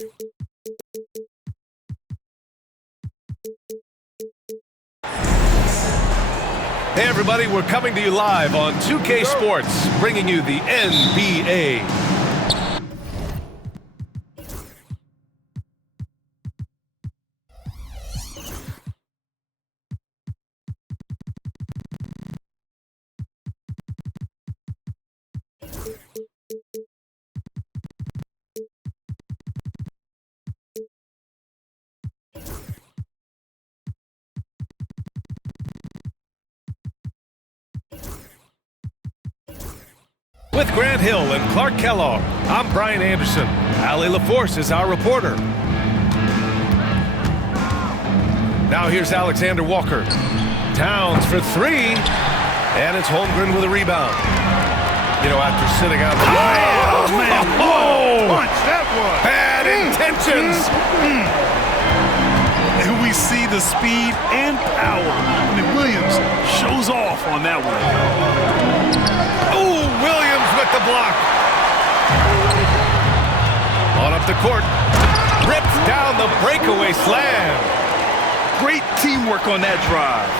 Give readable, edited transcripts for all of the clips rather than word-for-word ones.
Hey everybody, we're coming to you live on 2K Sports, bringing you the NBA. With Grant Hill and Clark Kellogg, I'm Brian Anderson. Allie LaForce is our reporter. Now here's Alexander Walker. Towns for three, and it's Holmgren with a rebound. You know, after sitting out the oh man, punch that one. Bad intentions. And we see the speed and power. I mean, Williams shows off on that one. Oh, Williams with the block. On up the court. Rips down the breakaway slam. Great teamwork on that drive.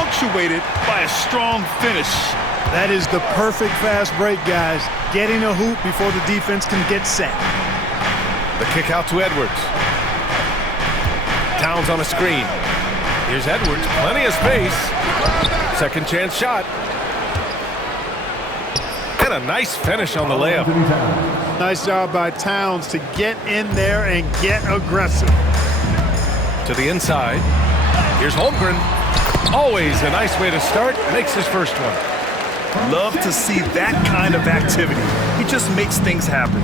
Punctuated by a strong finish. That is the perfect fast break, guys. Getting a hoop before the defense can get set. The kick out to Edwards. Towns on a screen. Here's Edwards, plenty of space. Second chance shot. And a nice finish on the layup. Nice job by Towns to get in there and get aggressive. To the inside. Here's Holmgren. Always a nice way to start. Makes his first one. Love to see that kind of activity. He just makes things happen.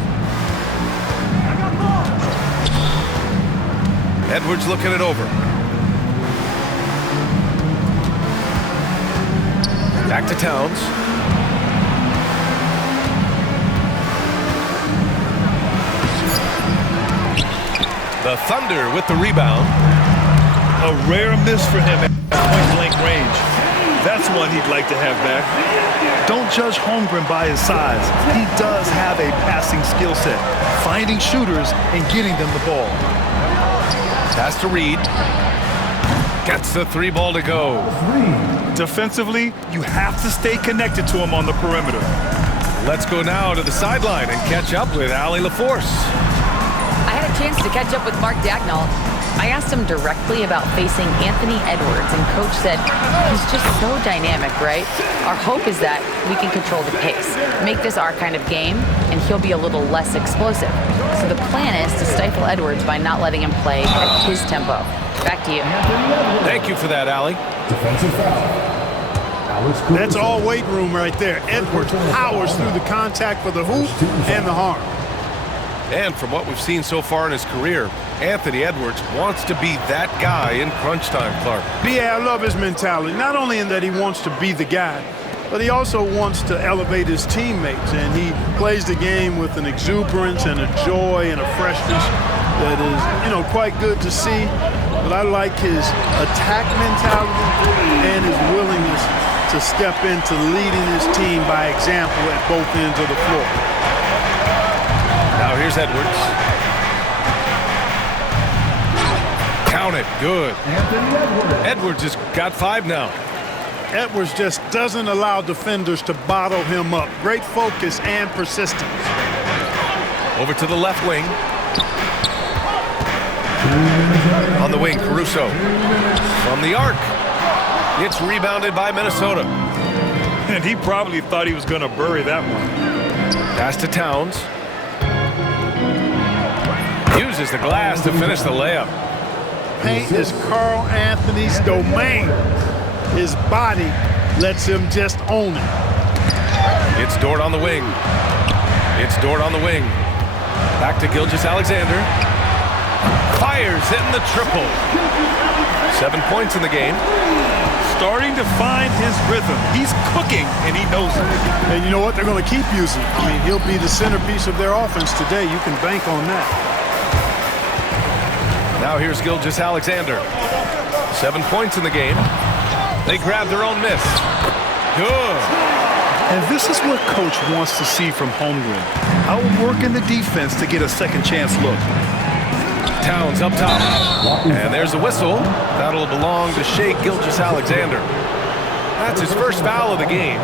Edwards looking it over. Back to Towns. The Thunder with the rebound. A rare miss for him at point-blank range. That's one he'd like to have back. Don't judge Holmgren by his size. He does have a passing skill set, finding shooters and getting them the ball. Pass to Reed. Gets the three ball to go. Defensively, you have to stay connected to him on the perimeter. Let's go now to the sideline and catch up with Allie LaForce. I had a chance to catch up with Mark Dagnall. I asked him directly about facing Anthony Edwards, and Coach said he's just so dynamic, right? Our hope is that we can control the pace, make this our kind of game, and he'll be a little less explosive. So the plan is to stifle Edwards by not letting him play at his tempo. Back to you. Thank you for that, Allie. Defensive foul. That's all weight room right there. Edwards powers through the contact for the hoop and the harm. And from what we've seen so far in his career, Anthony Edwards wants to be that guy in crunch time, Clark. Yeah, I love his mentality. Not only in that he wants to be the guy, but he also wants to elevate his teammates. And he plays the game with an exuberance and a joy and a freshness that is, you know, quite good to see. But I like his attack mentality and his willingness to step into leading his team by example at both ends of the floor. Now here's Edwards. Count it. Good. Edwards has got 5 now. Edwards just doesn't allow defenders to bottle him up. Great focus and persistence. Over to the left wing. On the wing, Caruso. From the arc. It's rebounded by Minnesota. And he probably thought he was going to bury that one. Pass to Towns. Uses the glass to finish the layup. Paint is Carl Anthony's domain. His body lets him just own it. It's Dort on the wing. It's Dort on the wing. Back to Gilgeous-Alexander. Fires hitting the triple. 7 points in the game. Starting to find his rhythm. He's cooking, and he knows it. And you know what? They're going to keep using him. I mean, he'll be the centerpiece of their offense today. You can bank on that. Now here's Gilgeous-Alexander. 7 points in the game. They grab their own miss. Good. And this is what Coach wants to see from Holmgren. Outworking the defense to get a second chance look. Towns up top. And there's a whistle. That'll belong to Shai Gilgeous-Alexander. That's his first foul of the game.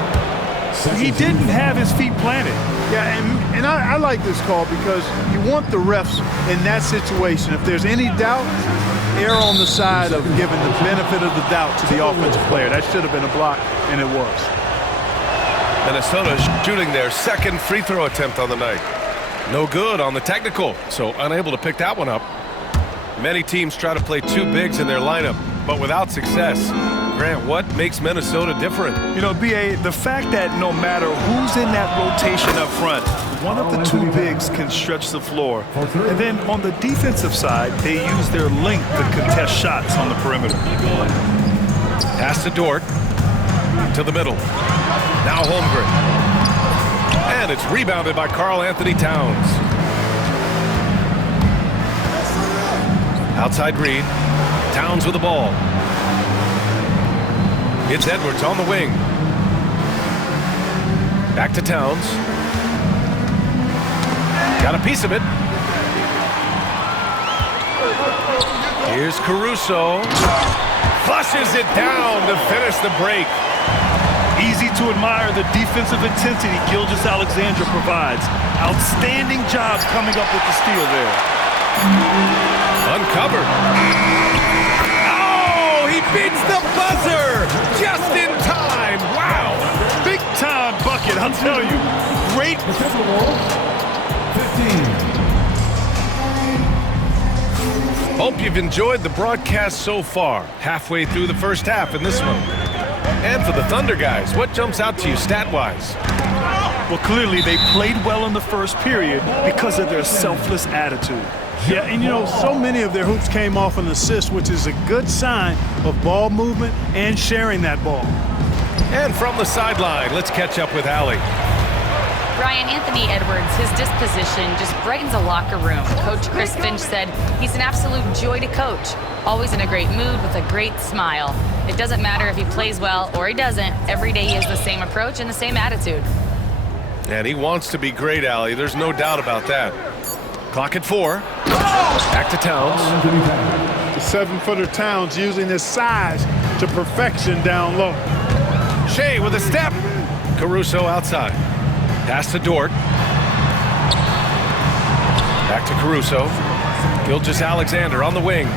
He didn't have his feet planted. Yeah, and I like this call because you want the refs in that situation. If there's any doubt, err on the side of giving the benefit of the doubt to the offensive player. That should have been a block, and it was. Minnesota shooting their second free throw attempt on the night. No good on the technical, so unable to pick that one up. Many teams try to play two bigs in their lineup, but without success. Grant, what makes Minnesota different? You know, B.A., the fact that no matter who's in that rotation up front, one of the two bigs can stretch the floor. And then on the defensive side, they use their length to contest shots on the perimeter. Pass to Dort. To the middle. Now Holmgren. And it's rebounded by Karl-Anthony Towns. Outside Reed. Towns with the ball. It's Edwards on the wing. Back to Towns. Got a piece of it. Here's Caruso. Flushes it down to finish the break. Easy to admire the defensive intensity Gilgeous-Alexander provides. Outstanding job coming up with the steal there. Uncovered. Oh, he beats the buzzer just in time. Wow. Big time bucket, I'll tell you. Great. 15. Hope you've enjoyed the broadcast so far. Halfway through the first half in this one. And for the Thunder guys, what jumps out to you stat-wise? Well, clearly they played well in the first period because of their selfless attitude. Yeah, and you know, so many of their hoops came off an assist, which is a good sign of ball movement and sharing that ball. And from the sideline, let's catch up with Allie. Brian, Anthony Edwards, his disposition just brightens a locker room. Coach Chris Finch said he's an absolute joy to coach. Always in a great mood with a great smile. It doesn't matter if he plays well or he doesn't. Every day he has the same approach and the same attitude. And he wants to be great, Allie. There's no doubt about that. Clock at 4. Back to Towns. The 7-footer Towns using his size to perfection down low. Shai with a step. Caruso outside. Pass to Dort. Back to Caruso. Gilgeous-Alexander on the wing.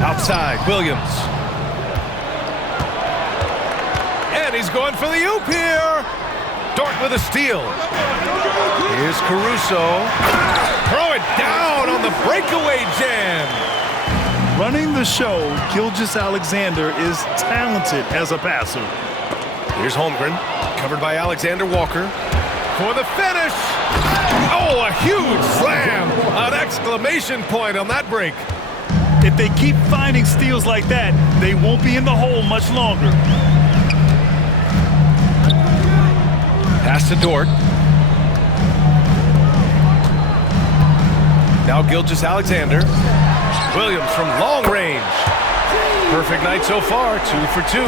Outside, Williams. And he's going for the oop here. Dort with a steal. Here's Caruso. Throw it down on the breakaway jam. Running the show, Gilgeous-Alexander is talented as a passer. Here's Holmgren, covered by Alexander Walker. For the finish. Oh, a huge slam. An exclamation point on that break. If they keep finding steals like that, they won't be in the hole much longer. Pass to Dort. Now Gilgeous-Alexander. Williams from long range. Perfect night so far, 2 for 2.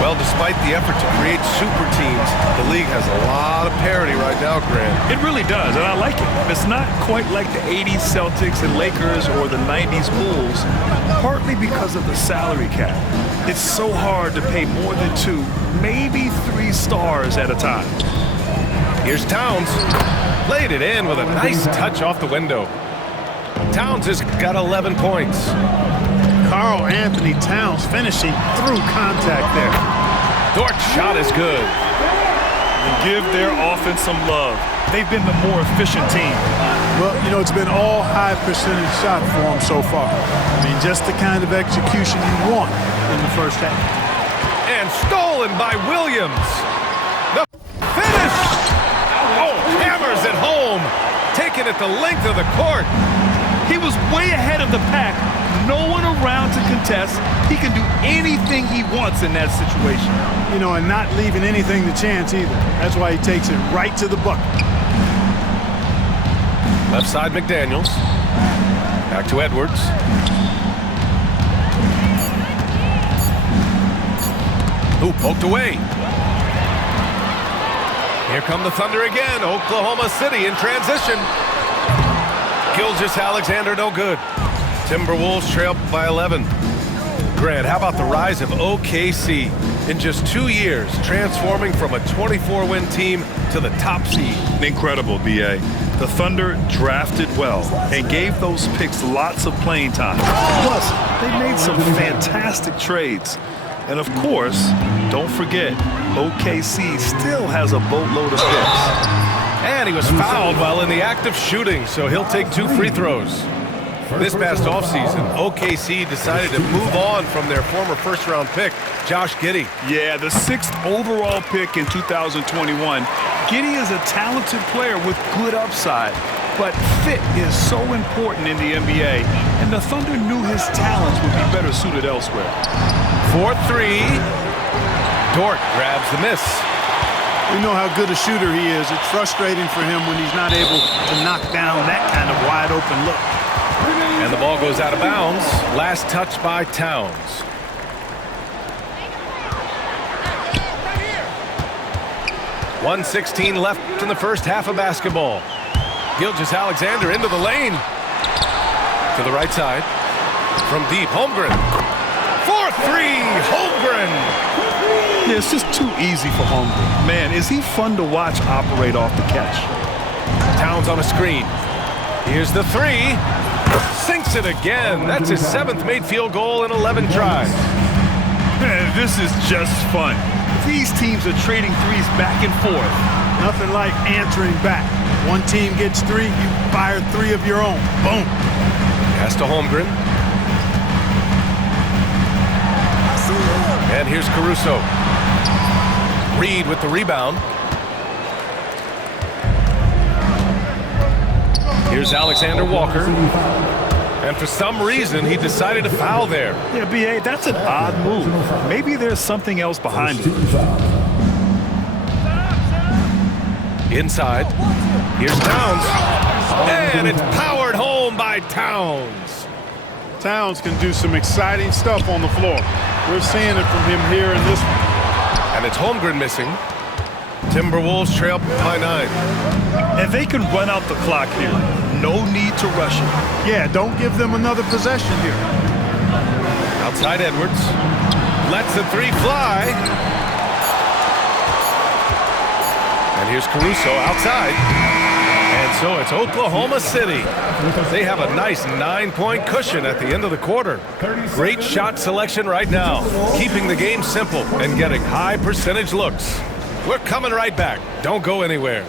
Well, despite the effort to create super teams, the league has a lot of parity right now, Grant. It really does, and I like it. It's not quite like the 80s Celtics and Lakers or the 90s Bulls, partly because of the salary cap. It's so hard to pay more than 2, maybe 3 stars at a time. Here's Towns. Laid it in with a nice touch off the window. Towns has got 11 points. Karl-Anthony Towns finishing through contact there. Dort's shot is good. And give their offense some love. They've been the more efficient team. Well, you know, it's been all high percentage shot for them so far. I mean, just the kind of execution you want in the first half. And stolen by Williams. The finish. Oh, hammers it home. Taking it the length of the court. He was way ahead of the pack. No one around to contest. He can do anything he wants in that situation. You know, and not leaving anything to chance either. That's why he takes it right to the bucket. Left side McDaniels. Back to Edwards. Ooh, poked away. Here come the Thunder again. Oklahoma City in transition. Gilgeous Alexander, no good. Timberwolves trail by 11. Grant, how about the rise of OKC? In just 2 years, transforming from a 24-win team to the top seed. Incredible, B.A. The Thunder drafted well and gave those picks lots of playing time. Plus, they made some fantastic trades. And of course, don't forget, OKC still has a boatload of picks. And he was fouled while in the act of shooting, so he'll take 2 free throws. This past offseason, OKC decided to move on from their former first-round pick, Josh Giddey. Yeah, the 6th overall pick in 2021. Giddey is a talented player with good upside, but fit is so important in the NBA, and the Thunder knew his talents would be better suited elsewhere. 4-3. Dort grabs the miss. We know how good a shooter he is. It's frustrating for him when he's not able to knock down that kind of wide-open look. And the ball goes out of bounds. Last touch by Towns. .116 left in the first half of basketball. Gilgeous Alexander into the lane. To the right side. From deep, Holmgren. 4-3, Holmgren. Yeah, it's just too easy for Holmgren. Man, is he fun to watch operate off the catch. Towns on a screen. Here's the 3. Sinks it again. That's his 7th made field goal in 11 tries. Man, this is just fun. These teams are trading threes back and forth. Nothing like answering back. One team gets 3, you fire 3 of your own. Boom. Pass to Holmgren. And here's Caruso. Reed with the rebound. Here's Alexander Walker. And for some reason, he decided to foul there. Yeah, B.A., that's an odd move. Maybe there's something else behind it. Inside. Here's Towns. And it's powered home by Towns. Towns can do some exciting stuff on the floor. We're seeing it from him here in this one. And it's Holmgren missing. Timberwolves trail by 9. And they can run out the clock here. No need to rush it. Yeah, don't give them another possession here. Outside Edwards. Lets the 3 fly. And here's Caruso outside. And so it's Oklahoma City. They have a nice 9-point cushion at the end of the quarter. Great shot selection right now. Keeping the game simple and getting high percentage looks. We're coming right back. Don't go anywhere.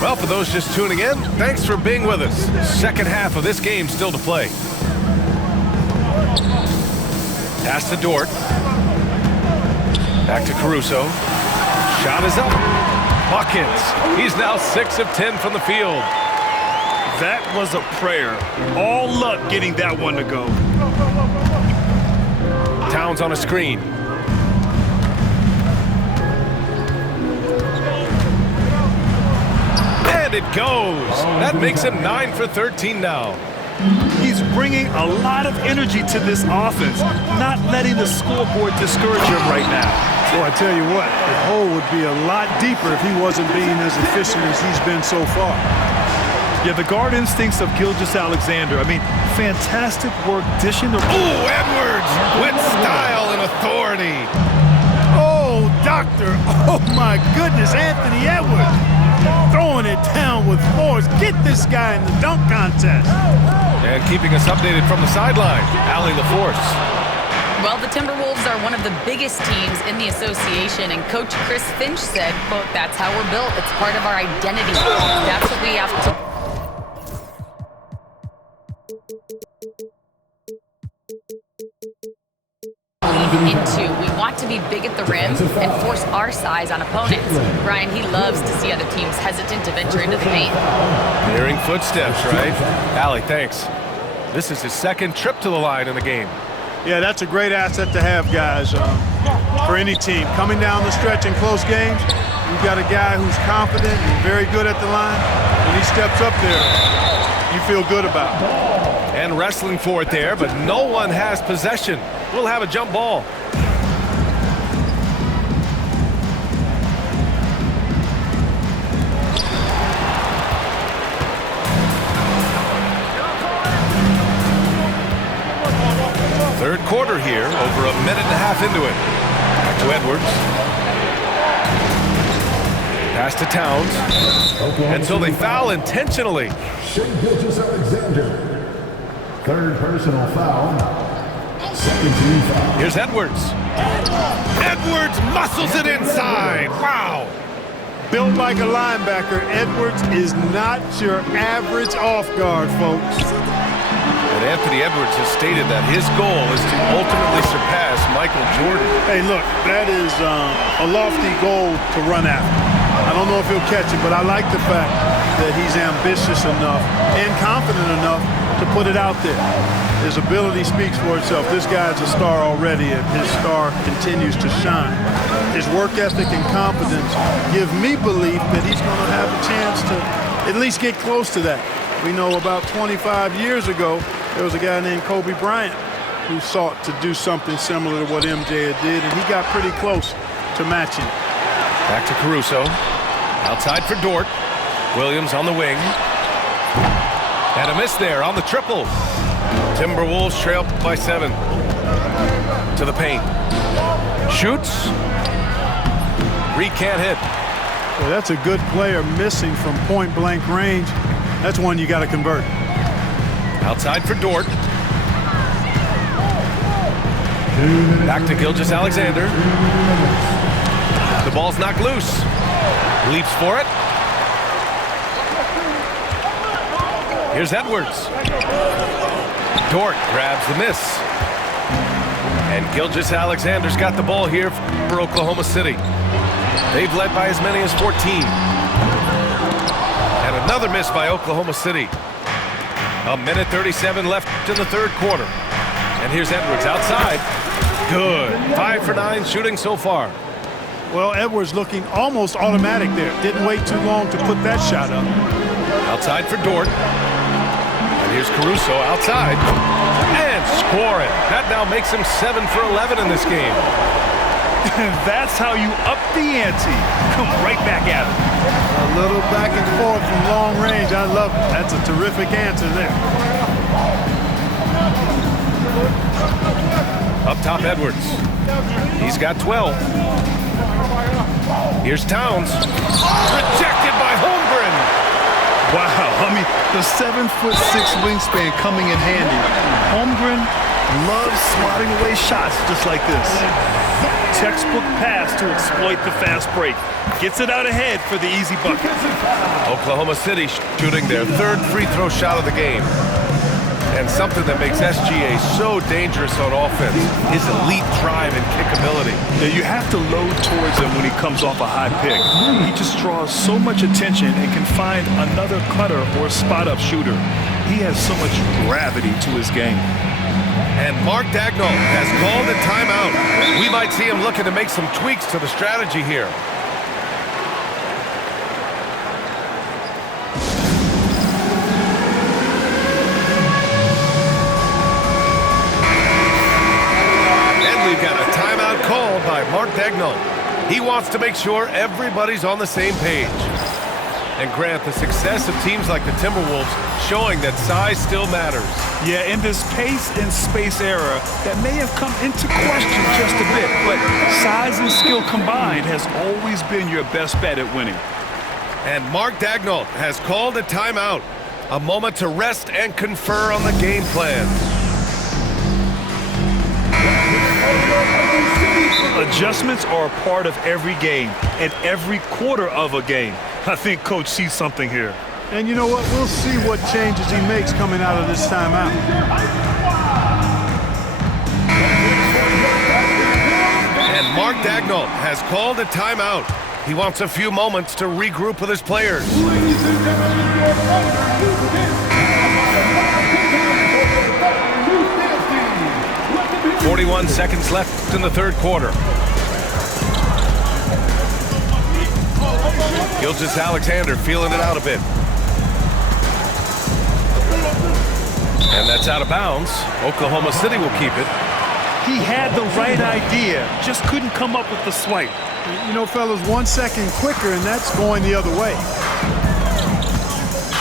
Well, for those just tuning in, thanks for being with us. Second half of this game still to play. Pass to Dort. Back to Caruso. Shot is up. Buckets. He's now 6 of 10 from the field. That was a prayer. All luck getting that one to go. Towns on a screen. And it goes. That makes him 9 for 13 now. He's bringing a lot of energy to this offense, not letting the scoreboard discourage him right now. Well, I tell you what, the hole would be a lot deeper if he wasn't being as efficient as he's been so far. Yeah, the guard instincts of Gilgeous Alexander. I mean, fantastic work dishing the... Ooh, Edwards with style and authority. Oh, doctor. Oh, my goodness, Anthony Edwards. Throwing it down with force. Get this guy in the dunk contest. And keeping us updated from the sideline, Allie LaForce. Well, the Timberwolves are one of the biggest teams in the association, and Coach Chris Finch said, quote, "That's how we're built. It's part of our identity. That's what we have to..." into. We want to be big at the rim and force our size on opponents. Brian, he loves to see other teams hesitant to venture into the paint. Hearing footsteps, right? Allie, thanks. This is his 2nd trip to the line in the game. Yeah, that's a great asset to have, guys, for any team. Coming down the stretch in close games, you've got a guy who's confident and very good at the line. When he steps up there, you feel good about it. And wrestling for it there, but no one has possession. We'll have a jump ball. Third quarter here, over a minute and a half into it. Back to Edwards. Pass to Towns. And so they foul intentionally. Alexander. Third personal foul. Second team foul. Here's Edwards. Edwards muscles it inside. Wow. Built like a linebacker, Edwards is not your average off guard, folks. And Anthony Edwards has stated that his goal is to ultimately surpass Michael Jordan. Hey, look, that is a lofty goal to run after. I don't know if he'll catch it, but I like the fact that he's ambitious enough and confident enough to put it out there. His ability speaks for itself. This guy's a star already, and his star continues to shine. His work ethic and confidence give me belief that he's going to have a chance to at least get close to that. We know about 25 years ago, there was a guy named Kobe Bryant who sought to do something similar to what MJ did, and he got pretty close to matching. Back to Caruso. Outside for Dort. Williams on the wing. And a miss there on the triple. Timberwolves trail by 7. To the paint. Shoots. Reed can't hit. Well, that's a good player missing from point-blank range. That's one you got to convert. Outside for Dort. Back to Gilgeous-Alexander. The ball's knocked loose. Leaps for it. Here's Edwards. Dort grabs the miss. And Gilgeous-Alexander's got the ball here for Oklahoma City. They've led by as many as 14. And another miss by Oklahoma City. A minute 37 left in the third quarter. And here's Edwards outside. Good. 5 for 9 shooting so far. Well, Edwards looking almost automatic there. Didn't wait too long to put that shot up. Outside for Dort. And here's Caruso outside. And scoring. That now makes him 7 for 11 in this game. That's how you up the ante. Come right back at him. A little back and forth from long range. I love it. That's a terrific answer there. Up top, Edwards. He's got 12. Here's Towns. Rejected by Holmgren. Wow, I mean, the 7'6" wingspan coming in handy. Holmgren loves swatting away shots just like this. Textbook pass to exploit the fast break. Gets it out ahead for the easy bucket. Oklahoma City shooting their third free throw shot of the game. And something that makes SGA so dangerous on offense, his elite drive and kickability. Now you have to load towards him when he comes off a high pick. He just draws so much attention and can find another cutter or spot-up shooter. He has so much gravity to his game. And Mark Daigneault has called a timeout. We might see him looking to make some tweaks to the strategy here. We've got a timeout called by Mark Daigneault. He wants to make sure everybody's on the same page. And Grant, the success of teams like the Timberwolves showing that size still matters. Yeah, in this pace and space era, that may have come into question just a bit, but size and skill combined has always been your best bet at winning. And Mark Daigneault has called a timeout. A moment to rest and confer on the game plan. Adjustments are a part of every game and every quarter of a game. I think Coach sees something here. And you know what? We'll see what changes he makes coming out of this timeout. And Mark Daigneault has called a timeout. He wants a few moments to regroup with his players. 41 seconds left in the third quarter. Gilgeous-Alexander feeling it out a bit. And that's out of bounds. Oklahoma City will keep it. He had the right idea, just couldn't come up with the swipe. You know, fellas, 1 second quicker, and that's going the other way.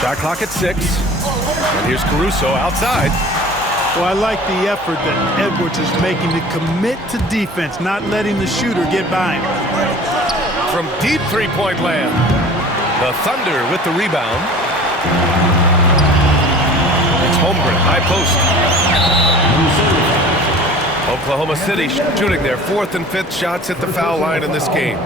Shot clock at 6. And here's Caruso outside. Well, I like the effort that Edwards is making to commit to defense, not letting the shooter get by him. From deep three-point land, the Thunder with the rebound. It's Holmgren, high post. Oklahoma City shooting their 4th and 5th shots at the foul line in this game.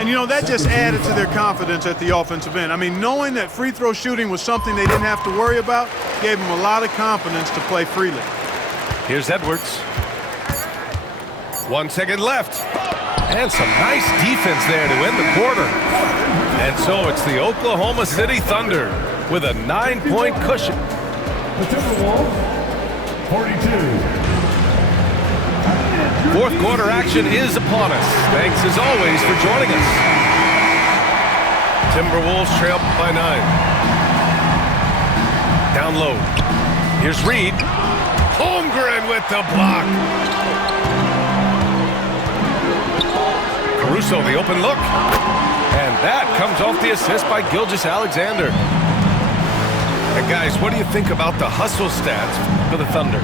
And, you know, that just added to their confidence at the offensive end. I mean, knowing that free throw shooting was something they didn't have to worry about gave them a lot of confidence to play freely. Here's Edwards. 1 second left. And some nice defense there to end the quarter. And so it's the Oklahoma City Thunder with a 9-point cushion. The Timberwolves, 42. Fourth quarter action is upon us. Thanks as always for joining us. Timberwolves trail by 9. Down low. Here's Reed. Holmgren with the block. Caruso, the open look. And that comes off the assist by Gilgeous-Alexander. And guys, what do you think about the hustle stats for the Thunder?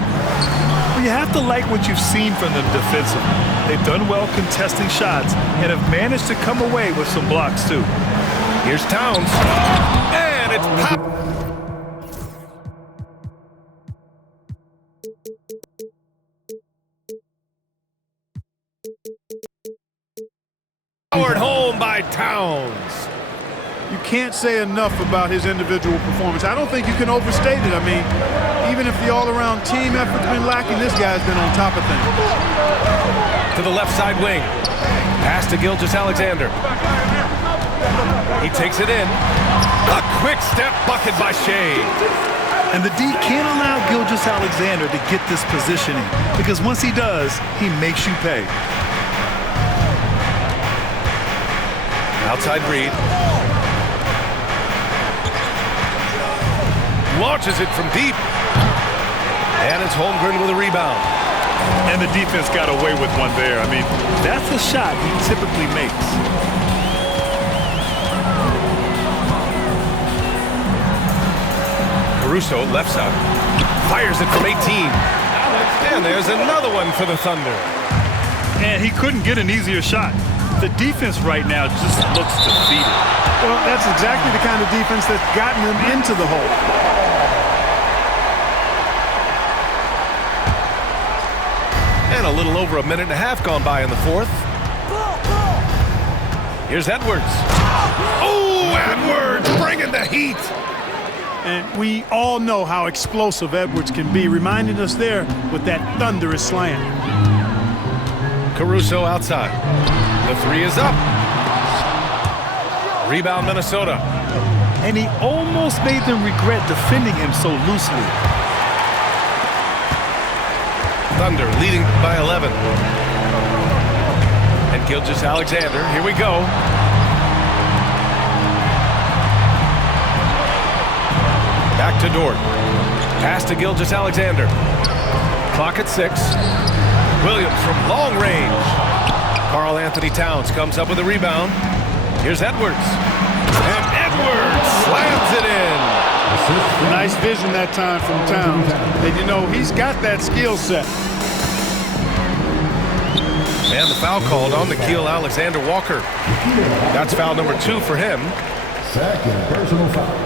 You have to like what you've seen from them defensively. They've done well contesting shots and have managed to come away with some blocks too. Here's Towns. And it's pop. Powered home by Towns. You can't say enough about his individual performance. I don't think you can overstate it. I mean, even if the all-around team effort's been lacking, this guy's been on top of things. To the left side wing. Pass to Gilgeous-Alexander. He takes it in. A quick step bucket by Shea. And the D can't allow Gilgeous-Alexander to get this positioning because once he does, he makes you pay. Outside Reed. Launches it from deep. And it's Holmgren with a rebound. And the defense got away with one there. I mean, that's the shot he typically makes. Caruso, left side. Fires it from 18. And there's another one for the Thunder. And he couldn't get an easier shot. The defense right now just looks defeated. Well, that's exactly the kind of defense that's gotten them into the hole. And a little over a minute and a half gone by in the fourth. Here's Edwards. Oh, Edwards bringing the heat. And we all know how explosive Edwards can be, reminding us there with that thunderous slam. Caruso outside. The three is up. Rebound Minnesota. And he almost made them regret defending him so loosely. Thunder leading by 11. And Gilgeous-Alexander, here we go. Back to Dort. Pass to Gilgeous-Alexander. Clock at 6. Williams from long range. Karl Anthony Towns comes up with a rebound. Here's Edwards. And Edwards slams it in. Nice vision that time from Towns. And you know, he's got that skill set. And the foul called on Nickeil Alexander-Walker. That's foul number 2 for him. Second personal foul.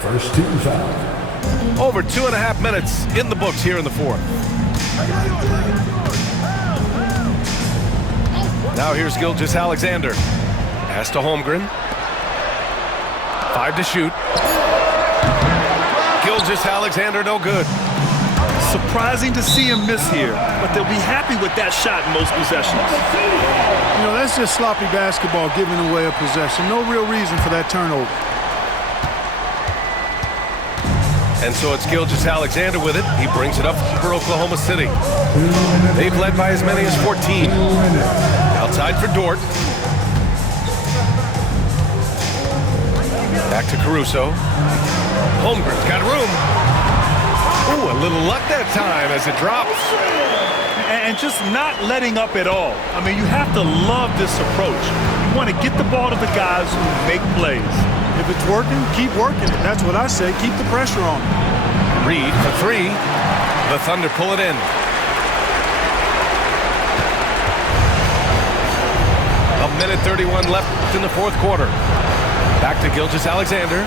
First team foul. Over 2.5 minutes in the books here in the fourth. Now here's Gilgeous-Alexander. Pass to Holmgren. 5 to shoot. Gilgeous-Alexander no good. Surprising to see him miss here, but they'll be happy with that shot in most possessions. You know, that's just sloppy basketball, giving away a possession. No real reason for that turnover. And so it's Gilgeous-Alexander with it. He brings it up for Oklahoma City. They've led by as many as 14. Outside for Dort. Back to Caruso. Holmgren's got room. Ooh, a little luck that time as it drops. And just not letting up at all. I mean, you have to love this approach. You want to get the ball to the guys who make plays. If it's working, keep working. That's what I say. Keep the pressure on. Reed for 3. The Thunder pull it in. A minute 31 left in the fourth quarter. Back to Gilgeous-Alexander.